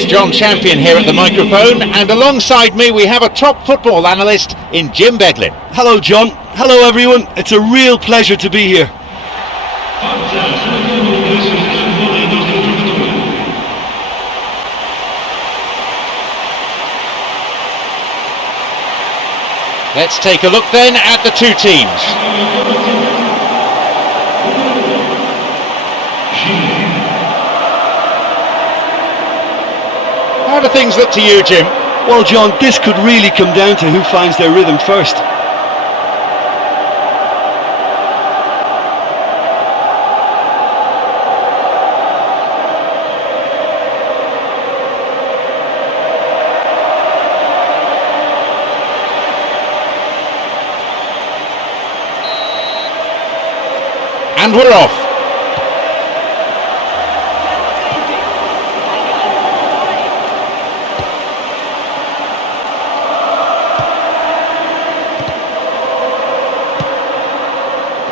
It's John Champion here at the microphone, and alongside me we have a top football analyst in Jim Beglin. Hello John, hello everyone, it's a real pleasure to be here. Let's take a look then at the two teams. How do things look to you, Jim? Well John, this could really come down to who finds their rhythm first. And we're off.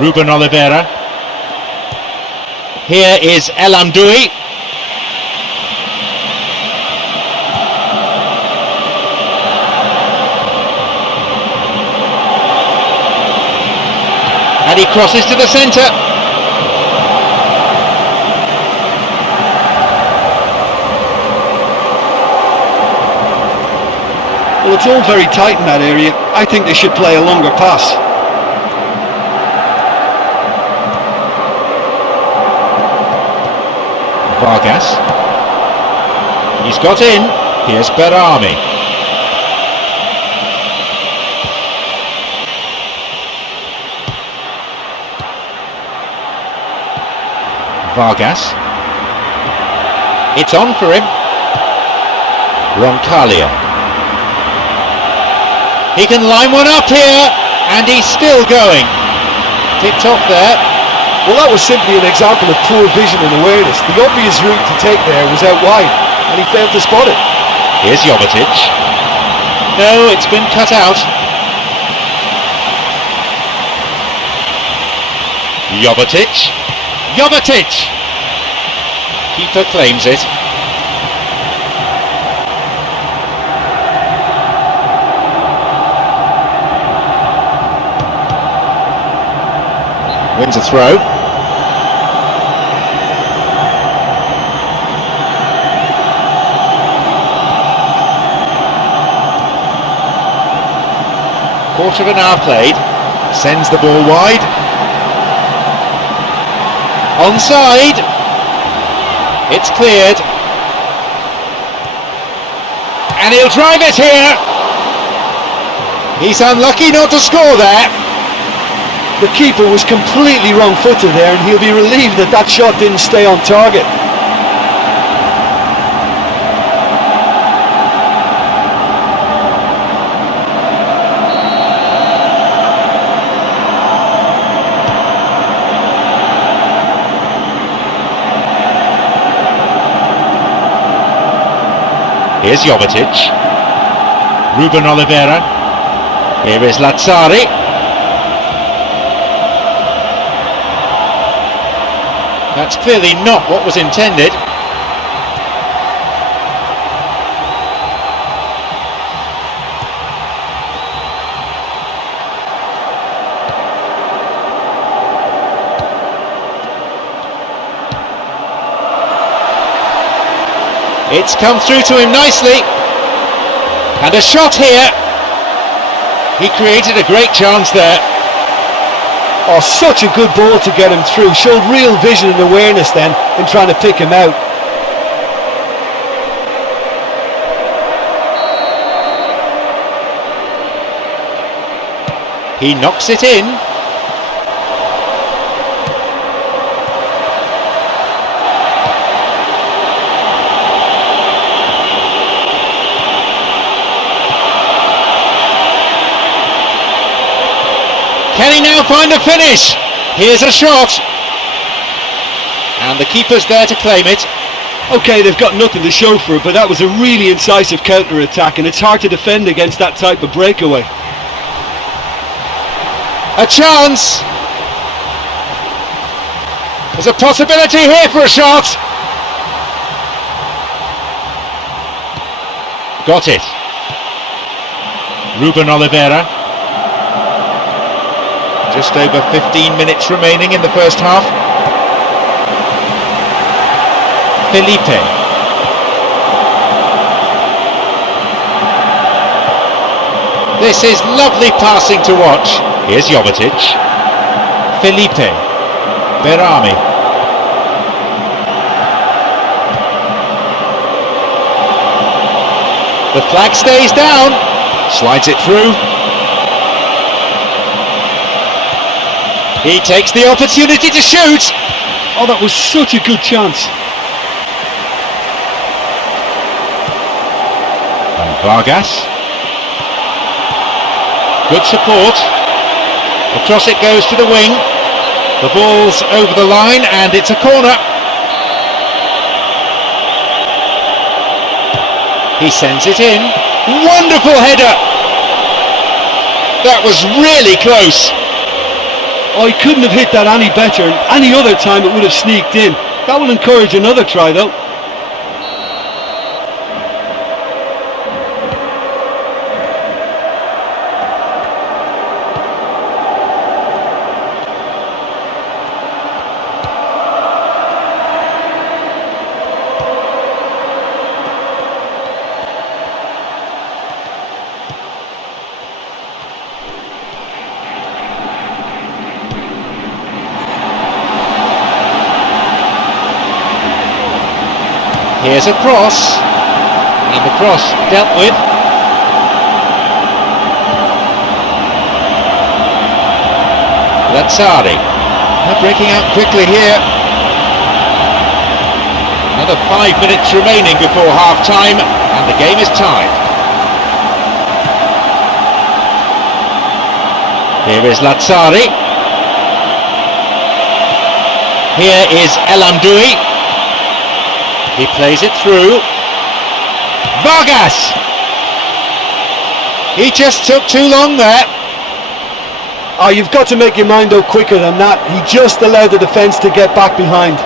Ruben Oliveira. Here is El Amdoui. And he crosses to the centre. Well, it's all very tight in that area. I think they should play a longer pass. Vargas. He's got in. Here's Berami. Vargas. It's on for him. Roncaglia. He can line one up here, and he's still going. Tipped off there. Well, that was simply an example of poor vision and awareness. The obvious route to take there was out wide, and he failed to spot it. Here's Jovetic. No, it's been cut out. Jovetic. Jovetic! Keeper claims it. Wins a throw. Quarter of an hour played. Sends the ball wide. Onside. It's cleared. And he'll drive it here. He's unlucky not to score there. The keeper was completely wrong-footed there, and he'll be relieved that that shot didn't stay on target. Here's Jovetic. Ruben Oliveira. Here is Lazzari. That's clearly not what was intended. It's come through to him nicely. And a shot here. He created a great chance there. Oh, such a good ball to get him through. Showed real vision and awareness then in trying to pick him out. He knocks it in. Can he now find a finish? Here's a shot. And the keeper's there to claim it. Okay, they've got nothing to show for it, but that was a really incisive counter-attack, and it's hard to defend against that type of breakaway. A chance. There's a possibility here for a shot. Got it. Ruben Oliveira. Just over 15 minutes remaining in the first half. Felipe. This is lovely passing to watch. Here's Jovetic. Felipe. Berami. The flag stays down. Slides it through. He takes the opportunity to shoot. Oh, that was such a good chance. And Vargas. Good support. Across it goes to the wing. The ball's over the line and it's a corner. He sends it in. Wonderful header. That was really close. Oh, he couldn't have hit that any better, and any other time it would have sneaked in. That will encourage another try though. Here's a cross, and the cross dealt with. Lazzari, they're breaking out quickly here. Another 5 minutes remaining before half-time, and the game is tied. Here is Lazzari. Here is El Amdoui. He plays it through. Vargas! He just took too long there. Oh, you've got to make your mind up quicker than that. He just allowed the defence to get back behind.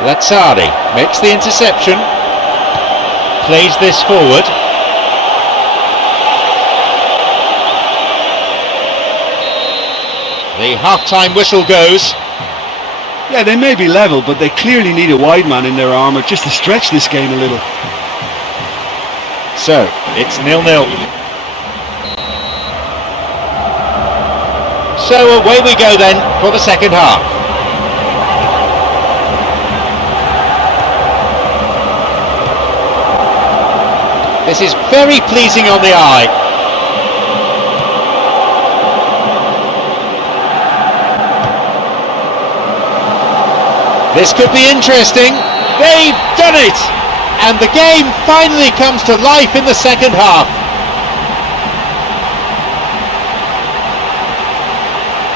Lazzari makes the interception. Plays this forward. The half-time whistle goes. Yeah, they may be level, but they clearly need a wide man in their armour just to stretch this game a little. So, it's 0-0. So away we go then for the second half. This is very pleasing on the eye. This could be interesting. They've done it! And the game finally comes to life in the second half.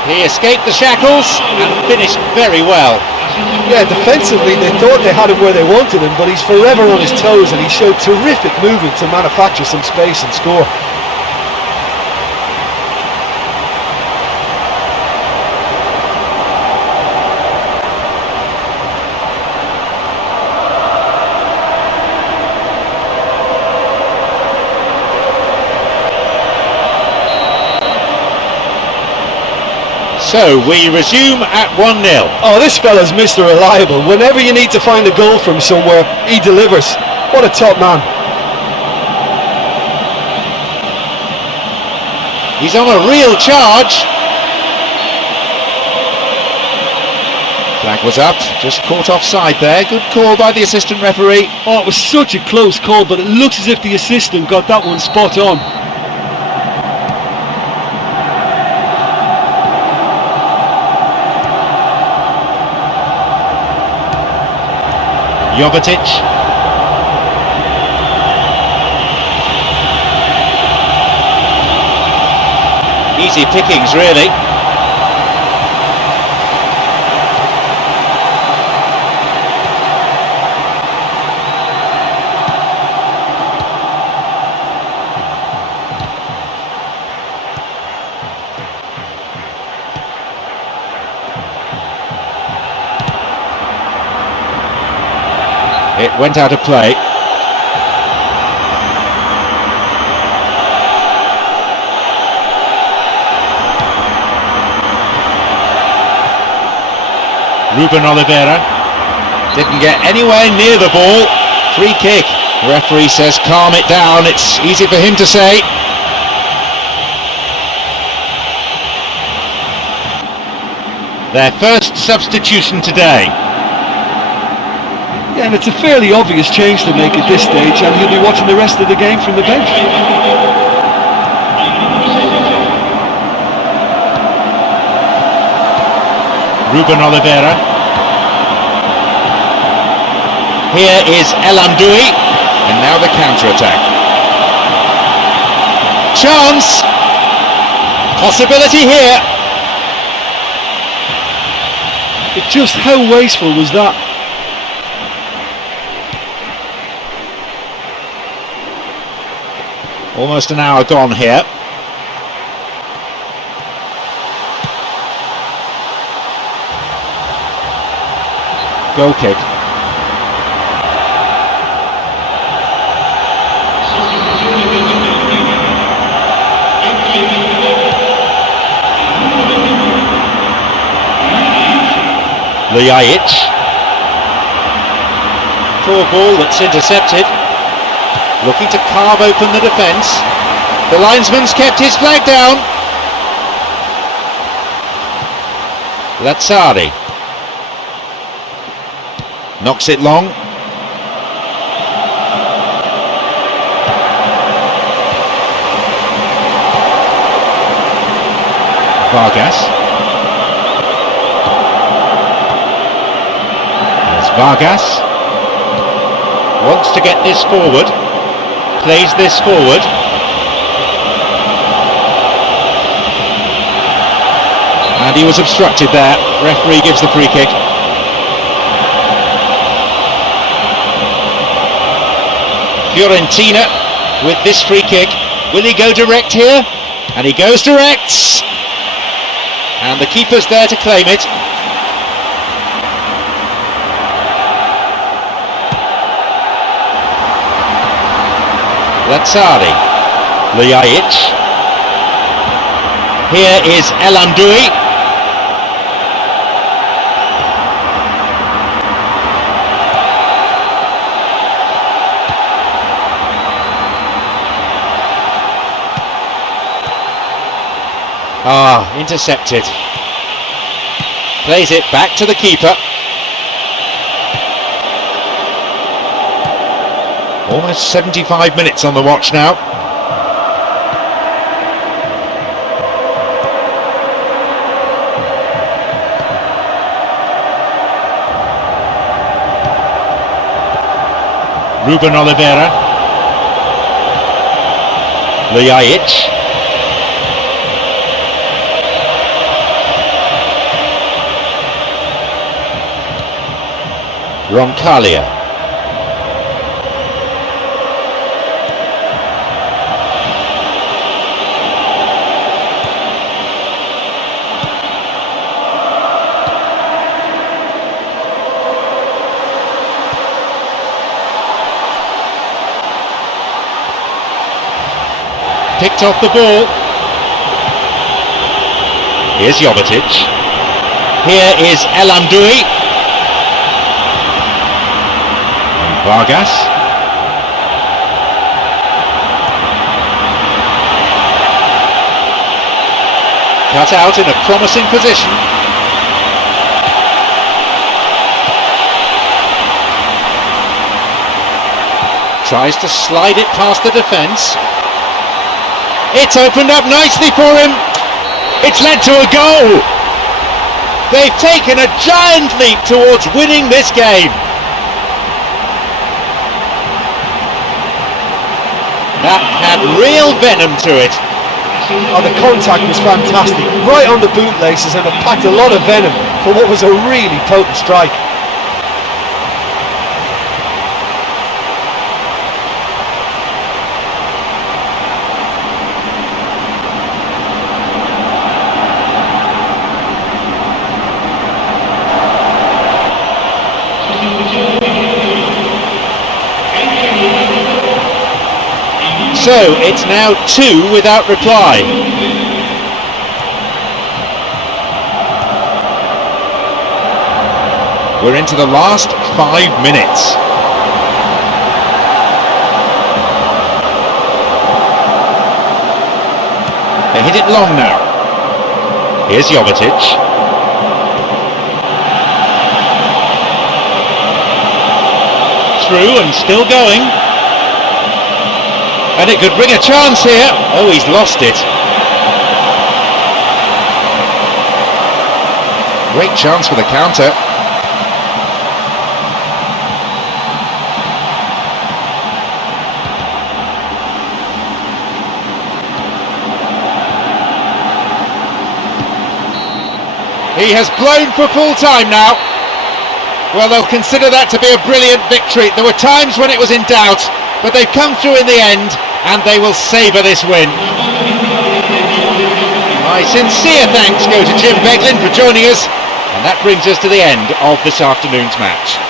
He escaped the shackles and finished very well. Yeah, defensively they thought they had him where they wanted him, but he's forever on his toes and he showed terrific movement to manufacture some space and score. So we resume at 1-0. Oh, this fella's Mr. Reliable. Whenever you need to find a goal from somewhere, he delivers. What a top man. He's on a real charge. Flag was up, just caught offside there. Good call by the assistant referee. Oh, it was such a close call, but it looks as if the assistant got that one spot on. Jovetic. Easy pickings, really. It went out of play. Ruben Oliveira didn't get anywhere near the ball. Free kick. The referee says calm it down. It's easy for him to say. Their first substitution today. Yeah, and it's a fairly obvious change to make at this stage, and he'll be watching the rest of the game from the bench. Ruben Oliveira. Here is El Amdoui, and now the counter-attack. Chance! Possibility here. But just how wasteful was that? Almost an hour gone here. Goal kick. Ljajic. Poor ball that's intercepted. Looking to carve open the defence. The linesman's kept his flag down. Lazzari knocks it long. Vargas. There's Vargas. Wants to get this forward. Plays this forward. And he was obstructed there. Referee gives the free kick. Fiorentina with this free kick. Will he go direct here? And he goes direct. And the keeper's there to claim it. Lazzari. Ljajic. Here is El Amdoui. Intercepted. Plays it back to the keeper. Almost 75 minutes on the watch now. Ruben Oliveira. Ljajic. Roncalia. Picked off the ball. Here's Jovetic. Here is El Amdoui. Vargas. Cut out in a promising position. Tries to slide it past the defence. It's opened up nicely for him. It's led to a goal. They've taken a giant leap towards winning this game. That had real venom to it. Oh, the contact was fantastic, right on the bootlaces, and it packed a lot of venom for what was a really potent strike. So it's now 2 without reply. We're into the last 5 minutes. They hit it long now. Here's Jovetic. Through and still going. And it could bring a chance here. Oh, he's lost it. Great chance for the counter. He has blown for full time now. Well, they'll consider that to be a brilliant victory. There were times when it was in doubt, but they've come through in the end, and they will savour this win. My sincere thanks go to Jim Beglin for joining us, and that brings us to the end of this afternoon's match.